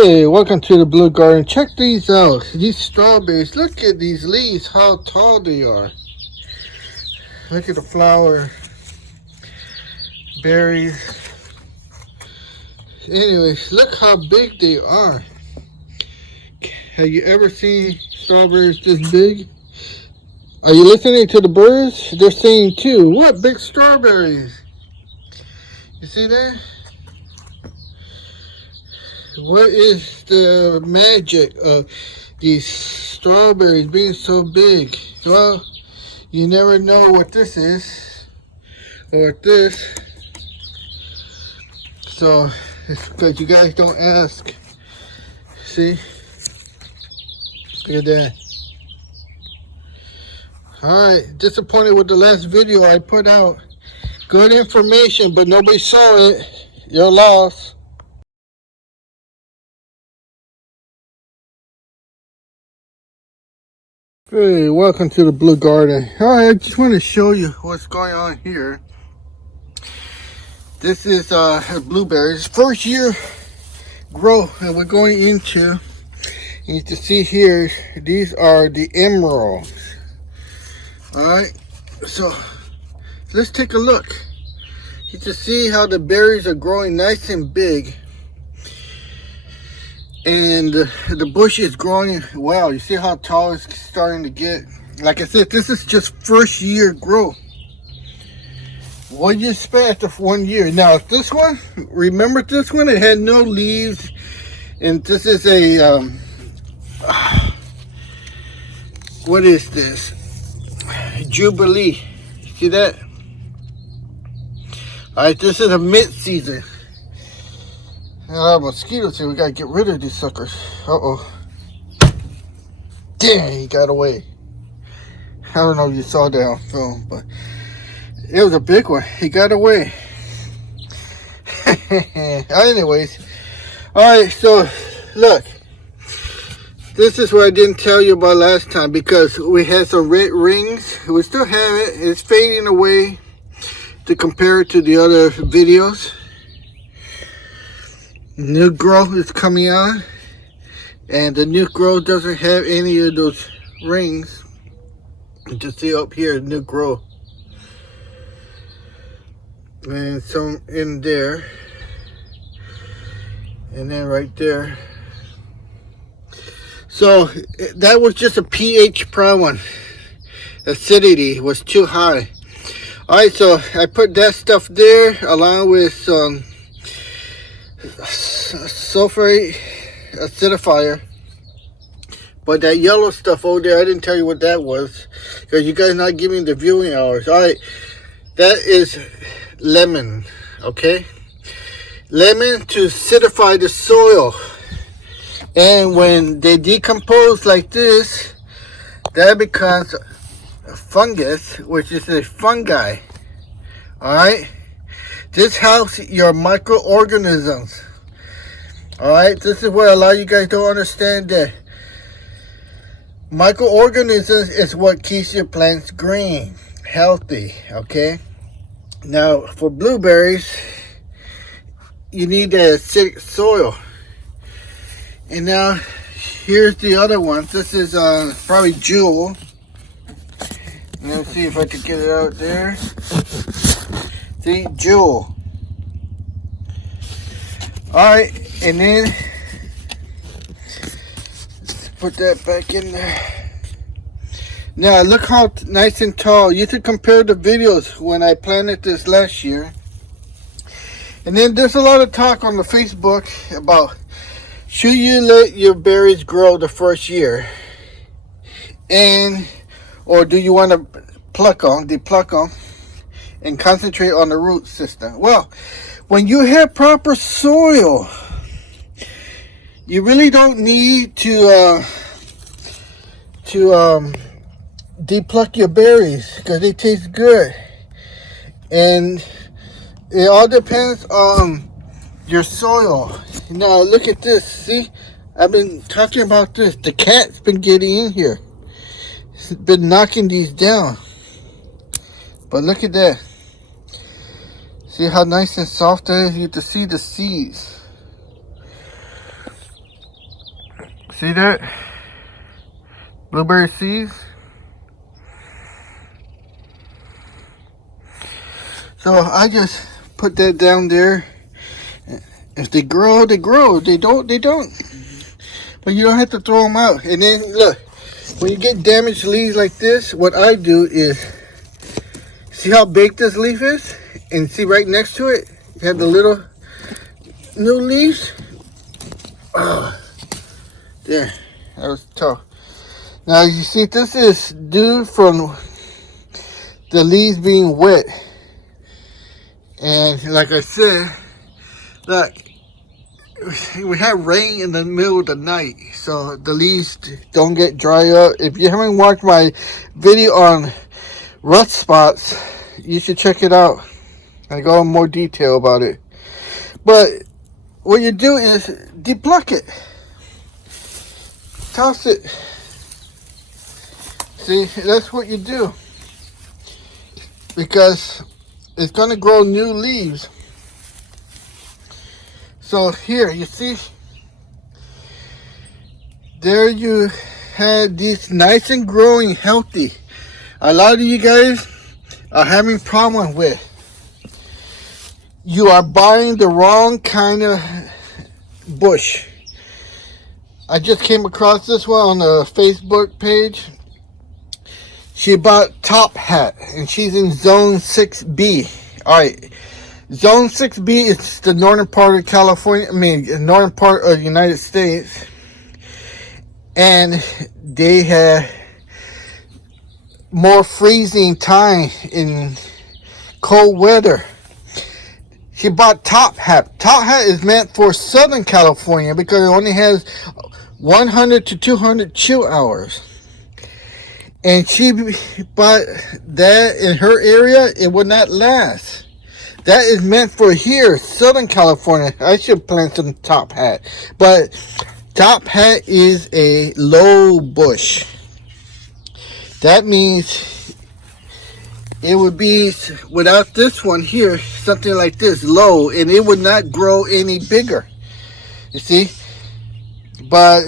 Hey, welcome to the Blue Garden. Check these out. These strawberries. Look at these leaves, how tall they are. Look at the flower. Berries. Anyways, look how big they are. Have you ever seen strawberries this big? Are you listening to the birds? They're saying too. What big strawberries? You see that? What is the magic of these strawberries being so big? Well, you never know what this is or this. So it's because you guys don't ask. See? Look at that. Alright, disappointed with the last video I put out. Good information, but nobody saw it. Your loss. Hey, welcome to the Blue Garden. Alright, I just want to show you what's going on here. This is blueberries. First year growth that we're going into. You can see here, these are the emeralds. Alright, so let's take a look. You can see how the berries are growing nice and big. And the bush is growing well. You see how tall it's starting to get? Like I said, this is just first year growth. What do you expect after 1 year? Now this one, remember this one? It had no leaves. And this is a, what is this? Jubilee. See that? Alright, this is a mid-season. A lot of mosquitoes here. We gotta get rid of these suckers. Uh-oh. Dang, he got away. I don't know if you saw that on film, but it was a big one. He got away. Anyways. Alright, so look. This is what I didn't tell you about last time because we had some red rings. We still have it. It's fading away to compare it to the other videos. New growth is coming on, and the new growth doesn't have any of those rings. You can see up here, new growth, and some in there, and then right there. So that was just a pH problem. Acidity was too high. Alright, so I put that stuff there along with some sulfur acidifier, but that yellow stuff over there, I didn't tell you what that was because you guys not giving the viewing hours. All right, that is lemon. Okay, lemon to acidify the soil, and when they decompose like this, that becomes a fungus, which is a fungi. All right, this helps your microorganisms. Alright, this is what a lot of you guys don't understand, that microorganisms is what keeps your plants green, healthy, okay? Now, for blueberries, you need the acidic soil. And now, here's the other ones. This is probably Jewel. Let's see if I can get it out there. See, Jewel. Alright, and then let's put that back in there. Now look how nice and tall. You should compare the videos when I planted this last year. And then there's a lot of talk on the Facebook about should you let your berries grow the first year, and or do you want to depulk them and concentrate on the root system? Well, when you have proper soil, you really don't need to depulk your berries because they taste good. And it all depends on your soil. Now look at this. See, I've been talking about this. The cat's been getting in here. It's been knocking these down. But look at that. See how nice and soft that is? You can see the seeds. See that? Blueberry seeds. So I just put that down there. If they grow, they grow. They don't, they don't. But you don't have to throw them out. And then look, when you get damaged leaves like this, what I do is, see how big this leaf is? And see right next to it, you have the little new leaves. Oh, there, that was tough. Now you see, this is due from the leaves being wet. And like I said, look, we had rain in the middle of the night, so the leaves don't get dry up. If you haven't watched my video on rust spots, you should check it out. I go in more detail about it. But what you do is depluck it, toss it. See, that's what you do, because it's going to grow new leaves. So here, you see, there you have these nice and growing healthy. A lot of you guys are having problems with. You are buying the wrong kind of bush. I just came across this one on the Facebook page. She bought Top Hat, and she's in Zone 6B. Alright, Zone 6B is the northern part of California, northern part of the United States. And they have more freezing time in cold weather. She bought Top Hat. Top Hat is meant for Southern California because it only has 100 to 200 chill hours. And she bought that in her area. It would not last. That is meant for here, Southern California. I should plant some Top Hat. But Top Hat is a low bush. That means it would be, without this one here, something like this, low, and it would not grow any bigger. You see? But,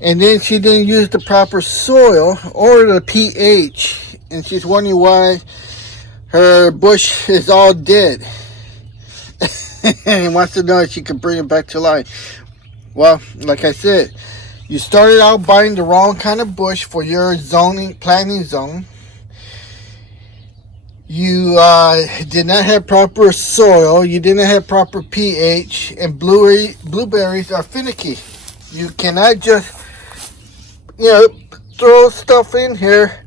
and then she didn't use the proper soil or the pH, and she's wondering why her bush is all dead. And wants to know if she can bring it back to life. Well, like I said, you started out buying the wrong kind of bush for your planting zone. You did not have proper soil. You didn't have proper pH. And blueberries are finicky. You cannot just, throw stuff in here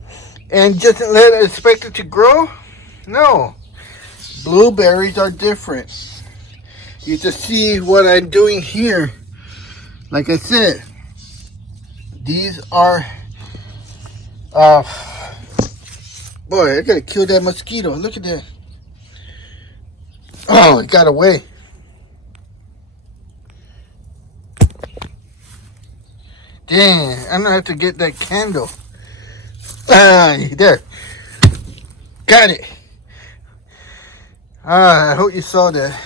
and just let it expect it to grow. No. Blueberries are different. You just see what I'm doing here. Like I said, these are, boy, I gotta kill that mosquito. Look at that. Oh, it got away. Dang, I'm gonna have to get that candle. There. Got it. I hope you saw that.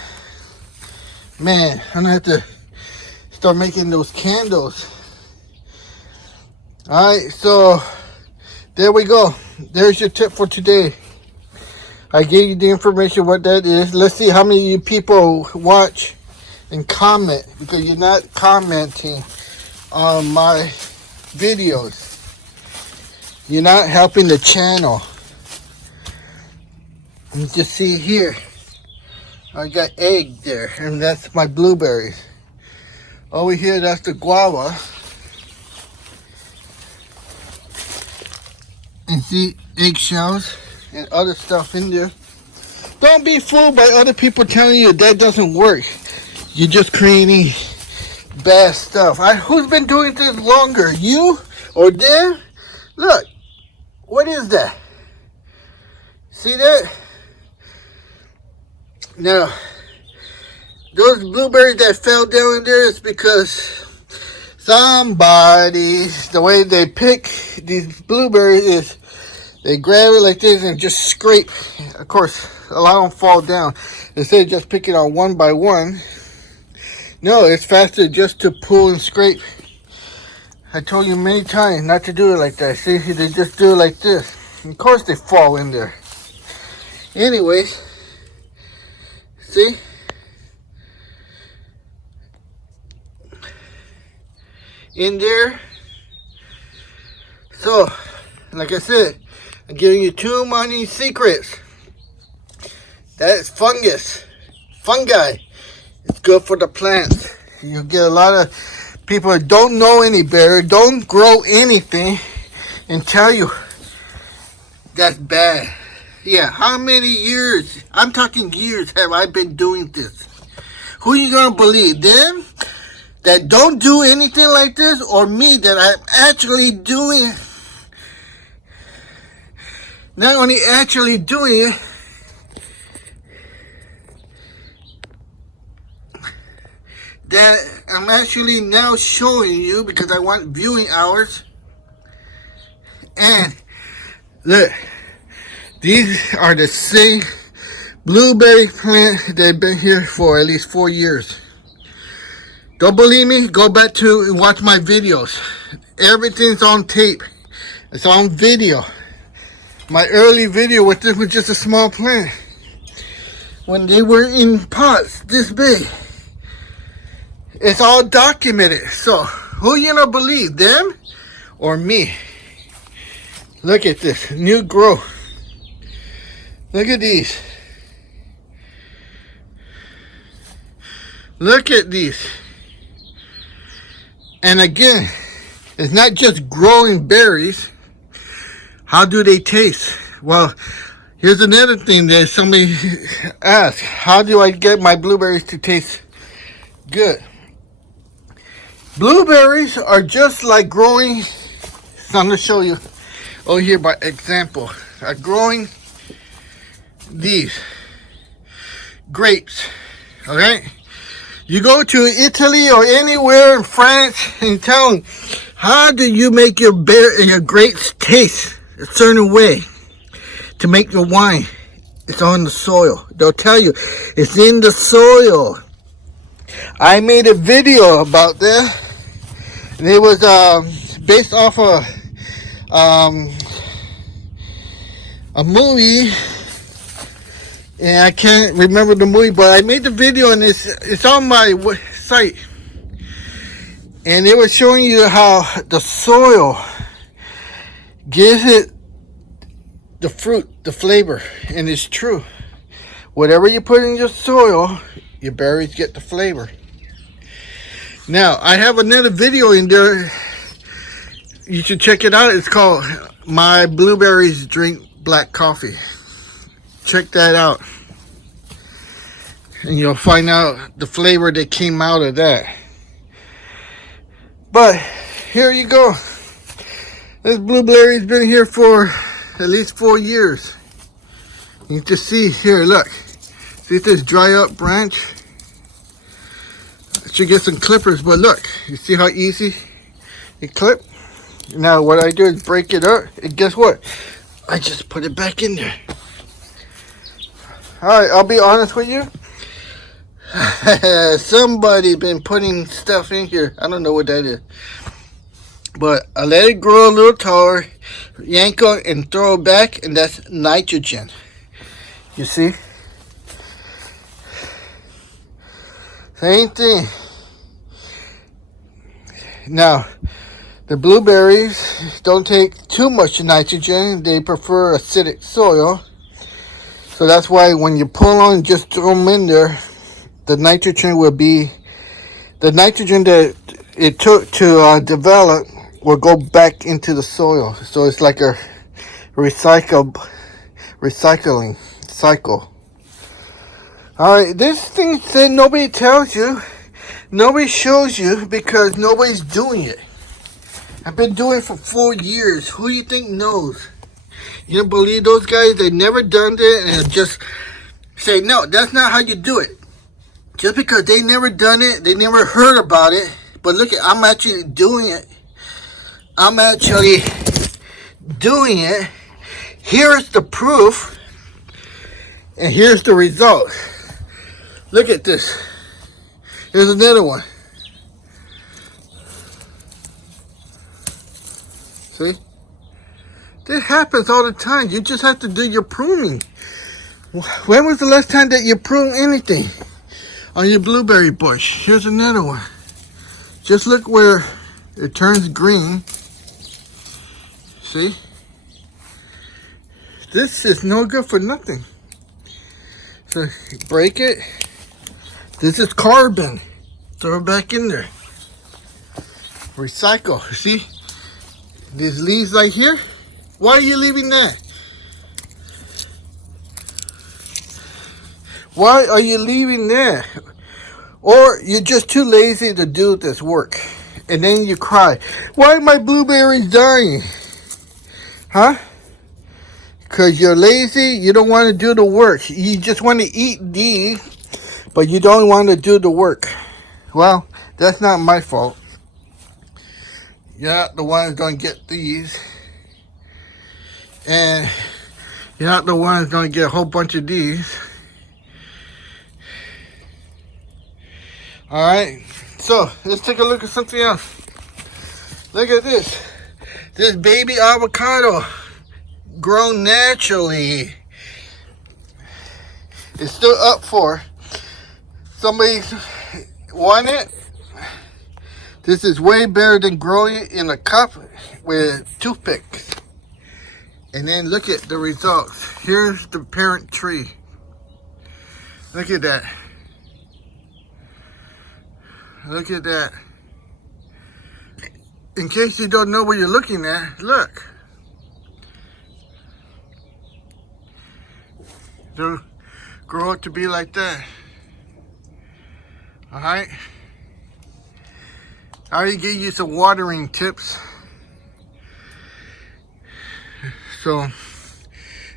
Man, I'm gonna have to start making those candles. Alright, so there we go. There's your tip for today. I gave you the information what that is. Let's see how many of you people watch and comment, because you're not commenting on my videos. You're not helping the channel. You just see here, I got egg there, and that's my blueberries. Over here, that's the guava. And see, eggshells and other stuff in there. Don't be fooled by other people telling you that doesn't work. You're just creating bad stuff. Who's been doing this longer? You or them? Look, what is that? See that? Now, those blueberries that fell down in there is because somebody, the way they pick these blueberries is they grab it like this and just scrape. Of course, a lot of them fall down. Instead of just picking on one by one, no, it's faster just to pull and scrape I told you many times not to do it like that. See, they just do it like this. Of course they fall in there. Anyways, see? In there. So, like I said, I'm giving you 2 money secrets. That is fungus. Fungi. It's good for the plants. You'll get a lot of people that don't know any better, don't grow anything, and tell you that's bad. Yeah, how many years, I'm talking years, have I been doing this? Who are you going to believe? Them that don't do anything like this, or me that I'm actually doing it? Not only actually doing it, that I'm actually now showing you because I want viewing hours. And look, these are the same blueberry plants that have been here for at least 4 years. Don't believe me? Go back to and watch my videos. Everything's on tape. It's on video. My early video with this was just a small plant. When they were in pots this big. It's all documented. So, who you gonna believe? Them or me? Look at this. New growth. Look at these. Look at these. And again, it's not just growing berries. How do they taste? Well, here's another thing that somebody asked. How do I get my blueberries to taste good? Blueberries are just like growing. So I'm going to show you over here by example. Growing these grapes. Okay? You go to Italy or anywhere in France and tell them, how do you make your grapes taste a certain way to make your wine? It's on the soil. They'll tell you it's in the soil. I made a video about that. And it was based off of a movie. And I can't remember the movie, but I made the video and it's on my site. And it was showing you how the soil gives it the fruit, the flavor. And it's true. Whatever you put in your soil, your berries get the flavor. Now, I have another video in there. You should check it out. It's called My Blueberries Drink Black Coffee. Check that out. And you'll find out the flavor that came out of that. But here you go. This blueberry's been here for at least 4 years. You can see here, look. See this dry up branch? I should get some clippers, but look. You see how easy it clip? Now what I do is break it up, and guess what? I just put it back in there. Alright, I'll be honest with you. Somebody been putting stuff in here. I don't know what that is. But I let it grow a little taller, yank it and throw it back, and that's nitrogen. You see? Same thing. Now, the blueberries don't take too much nitrogen. They prefer acidic soil. So that's why when you pull on, just throw them in there, the nitrogen will be, the nitrogen that it took to develop will go back into the soil. So it's like a recycling cycle. Alright, this thing that nobody tells you, nobody shows you because nobody's doing it. I've been doing it for 4 years. Who do you think knows? You don't believe those guys? They never done it and just say, no, that's not how you do it. Just because they never done it, they never heard about it. But look, I'm actually doing it. I'm actually doing it. Here's the proof. And here's the result. Look at this. Here's another one. See? That happens all the time. You just have to do your pruning. When was the last time that you pruned anything on your blueberry bush? Here's another one. Just look where it turns green. See? This is no good for nothing. So break it. This is carbon. Throw it back in there. Recycle. See? These leaves right here. Why are you leaving that? Why are you leaving that? Or you're just too lazy to do this work. And then you cry. Why are my blueberries dying? Huh? Because you're lazy. You don't want to do the work. You just want to eat these. But you don't want to do the work. Well, that's not my fault. You're not the one who's going to get these. And you're not the one who's going to get a whole bunch of these. Alright, so let's take a look at something else. Look at this. This baby avocado grown naturally. It's still up for somebody want it. This is way better than growing it in a cup with toothpicks. And then look at the results. Here's the parent tree. Look at that. Look at that. In case you don't know what you're looking at, look. They'll grow up to be like that. Alright? I already gave you some watering tips. So,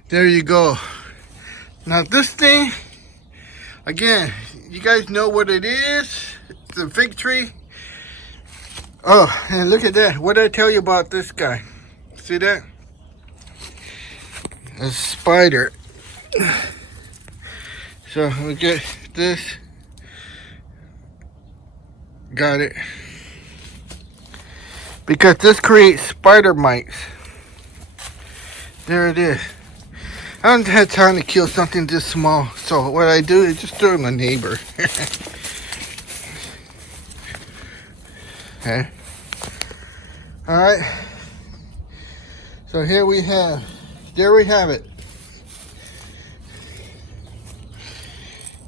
there you go. Now this thing, again, you guys know what it is. It's a fig tree. Oh, and look at that. What did I tell you about this guy? See that? A spider. So we get this. Got it. Because this creates spider mites. There it is. I haven't had time to kill something this small. So what I do is just throw it in my neighbor. Okay. Alright. So here we have. There we have it.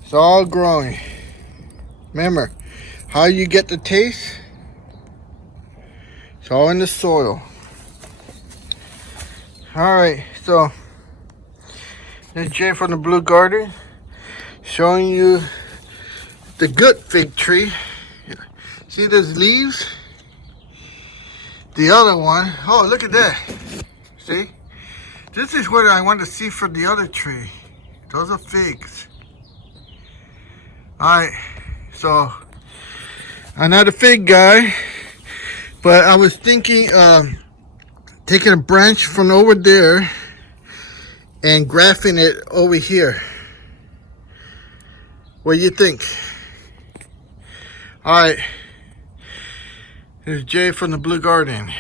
It's all growing. Remember, how you get the taste? It's all in the soil. Alright, so this is Jay from the Blue Garden showing you the good fig tree. See those leaves? The other one, oh look at that. See? This is what I want to see for the other tree. Those are figs. Alright, so I'm not a fig guy, but I was thinking taking a branch from over there and grafting it over here. What do you think? Alright, this is Jay from the Blue Garden.